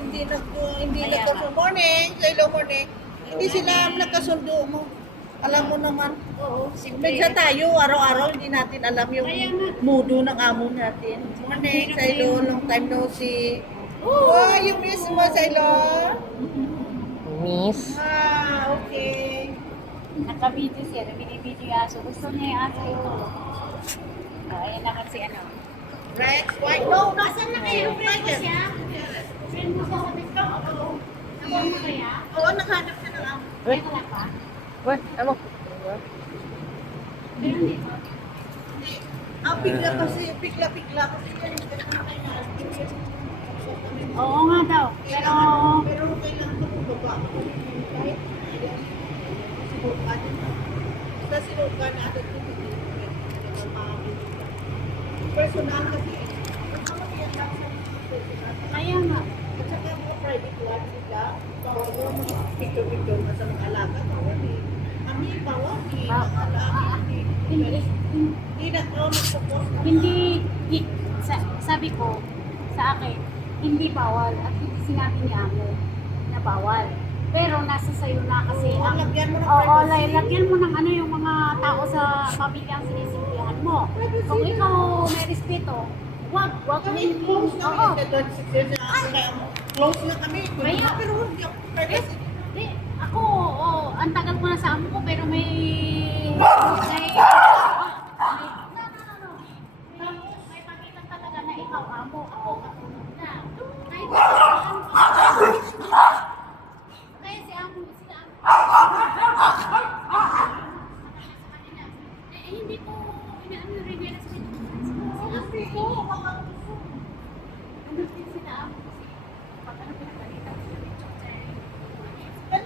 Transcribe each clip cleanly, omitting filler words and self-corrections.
hindi Kaya nagkasundo. Morning, hello morning. Hindi sila nagkasundo mo. Alam mo naman, Oo, minsan tayo, araw-araw, hindi natin alam yung Kaya nga. mudo ng amo natin. Morning, Sailo, long time no see. Oo. Oh, you miss mo, Sailo? Miss. Ah, okay. Naka-video siya, binibidyo yung aso. Gusto niya yung aso ito. Ayan naman si ano. Rex, white, no, Asan na kayo? Friend mo siya? Friend mo siya sa TikTok? Nakuha mo kaya? Oo, naghanap ka ng amo. Uy, Ay, wala pa? uy, ano? Meron dito. Ah, bigla kasi, bigla kasi yan. Oo nga daw. Pero, Pero kailangan ko bumaba. Kahit sinukan. Basta sinukan natin ito. Personal kasi. kaya nga. At saka yung mga private one sila, bawal mo mga picture-picture na sa mga alaga, bawal eh. Kami, bawal eh. Mga alaga, Hindi, hindi nagpo-post na. sabi ko sa akin, hindi bawal at hindi sinabi ni Amo na bawal. Pero nasa sayo na kasi Oo, lagyan mo ng Oo, privacy. lagyan mo ng ano yung mga tao sa pamilya ang sinisindihan mo. Kung ikaw may respeto, wag Kami, mo. close na Oo. kami. 26 years na ako kaya mo. Close na kami. Kaya. Pero hindi ako privacy. Di, ako, ang tagal ko na sa amo ko, pero may may pakita talaga na ikaw amo, ako katulog na. Kaya si amo, sila amo. Hindi ko inaano rin nila sa sila amo ko. Ano din sila amo kasi pag ano pinagalitan ko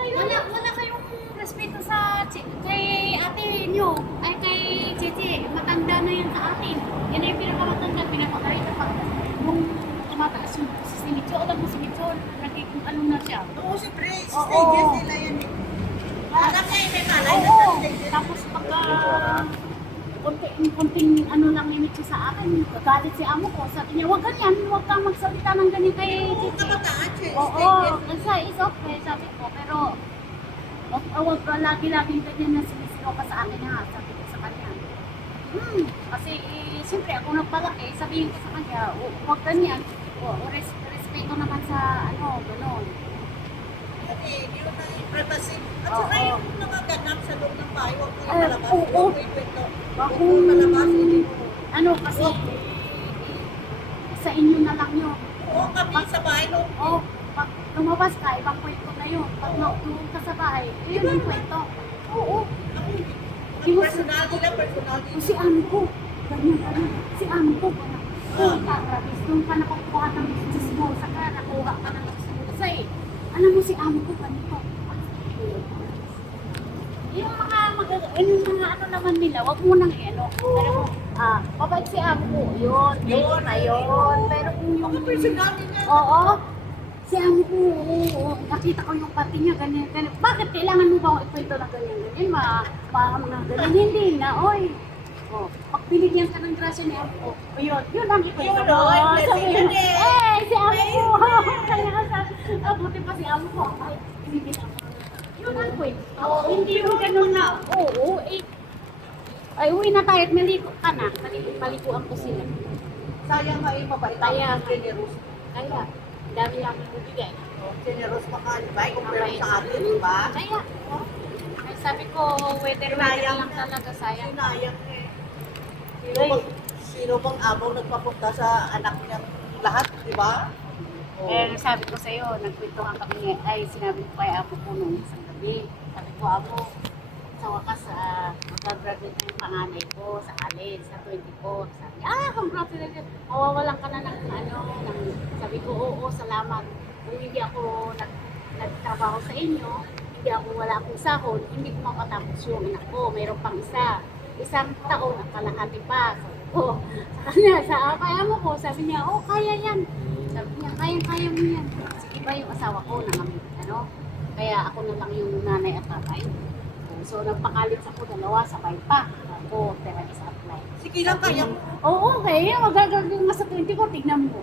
yung wala kayong respeto sa kay ate nyo, ay kay Cheche, matanda na yan sa atin. Yan ay pinakamatanda, pinapakaita pag nung tumataas yung si Micho, alam mo si Micho, nagiging ano na siya. Oo, siyempre. Oo. Stages nila yan eh. Alam niya yung may malay na Oo, sa stages. tapos pagka konting ano lang ni Micho sa akin, gagalit si amo ko, sabi niya, wag ganyan, wag kang magsalita ng ganyan kay Oo, Cheche. kabataan siya. Oo, Stages. kasi is okay, sabi ko, pero wag ka lagi-laging ganyan na sinisigaw ka sa akin ha, sabi ko sa kanya. Kasi siyempre ako nagpalaki, sabihin ko sa kanya, wag ganyan, respeto naman sa ano, gano'n. Kasi yun na yung privacy. At Oo. saka yung mga ganap sa loob ng bahay, huwag kayong Ay, malabas. oo. Huwag mo ikwento. Huwag Ako, mo malabas, hindi mo. ano kasi, sa inyo na lang yun. Oo, kami sa bahay no. O, pag lumabas ka, ibang kwento na yun. Pag nauwi ka sa bahay, yun yung kwento. Oo. Personal nila, personal O, din. si amo ko, ganyan. Si amo ko, Rabis, nung ka nakukuha ng business mo, saka nakuha ka ng kasi, alam mo si amo ko, ganito. Yung mga ano naman nila, wag mo nang ano. Pero kung, mabait si amo ko, yun, ayun. Pero kung yung, Mga personal nila. oo, si amo ko, oo, nakita ko yung pati niya, ganyan. Bakit kailangan mo ba ikwento na ganyan? Ganyan, hindi na, oy. Oh, pag binigyan ka ng grasya ni amo ko, yun ang ikwento Yun, mo. oy, Sabi blessing niya, yan eh. si amo ko. Kaya nga sabi, buti pa si amo ko. Ay, binigyan ako. Yun ang kwento. Hindi yung ganun na, oo, ay, uwi na tayo at maligo ka na. Paliguan ko sila. Sayang nga yung mabait. Kaya, Generous. kaya, dami lang bibigay. Generous pa ka, di ba? Compare sa atin, di ba? Kaya, ay, sabi ko, weather lang talaga, sayang. Sinayang eh. Ay. Sino bang amaw nagpapunta sa anak niyang lahat, di ba? Eh, sabi ko sa'yo, nagkwentuhan kami, ay sinabi ko kay Apo ko nung isang gabi. Sabi ko, Apo, sa wakas, mag-graduate na yung panganay ko sa college, sa 24. Sabi niya, congratulations. Mawawalan ka na ng ano, sabi ko, oo, salamat. Kung hindi ako nagtrabaho sa inyo, hindi ako wala akong sahod, hindi ko mapatapos yung anak ko. Mayroon pang isang taon at kalahati pa. Sabi ko, sa kanya, kaya mo ko, sabi niya, oh, kaya yan. Sabi niya, kaya mo yan. Sige ba yung asawa ko na ano, kaya ako na lang yung nanay at tatay. So, nagpakalit ako dalawa, sabay pa. Ako, pero is-apply. Sige lang, kaya mo. Oo, kaya magagagawin mo sa 20 ko, tignan mo.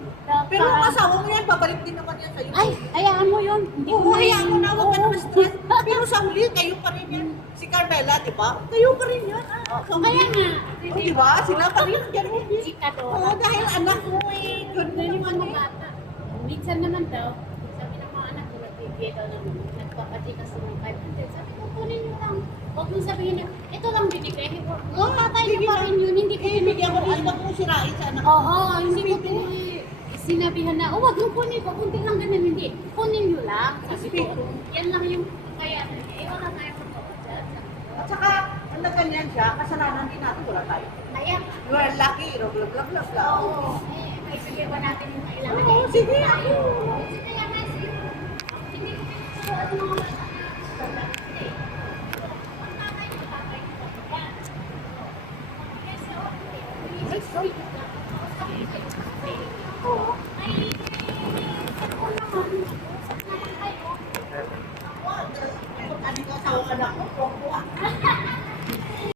Pero ang asawa mo yan, babalik din naman yan sa'yo. Ay, hayaan mo yun. Hindi Oo, hayaan mo na, huwag ka Oo. naman stress. Pero sa huli, kayo pa rin yan. Si Carmela, di ba? Kayo pa rin yan. Sa huli. Kaya nga. O, di ba? Sila pa rin yan. Chika to. Oo, dahil anak mo eh. Ganda yung ano bata. Minsan naman daw, sabi ng mga anak ko, nagbibigay daw ng nagpapati kasi ng 500. Sabi ko, kunin nyo lang. Huwag mong sabihin na, ito lang binigay. Oo, tatay sige na pa lang. rin yun. Hindi ko Eh, bigyan mo rin. binigay. Huwag mong sirain sa anak. Oo, hindi ko sinabihan na, oh, wag yung kunin ko, kunti lang ganun, hindi. Kunin nyo lang. Sabi ko, yan lang yung kaya, wala tayo magpapot dyan. At saka, ang ganyan siya, kasalanan din natin, wala tayo. Kaya, You are lucky, blah, blah, blah, blah, blah. oo, ay, sige ba natin yung kailangan? Oo, sige, ako. Kaya nga, hindi ko pinagsuot ng mga bata. Ano ko sa anak ko,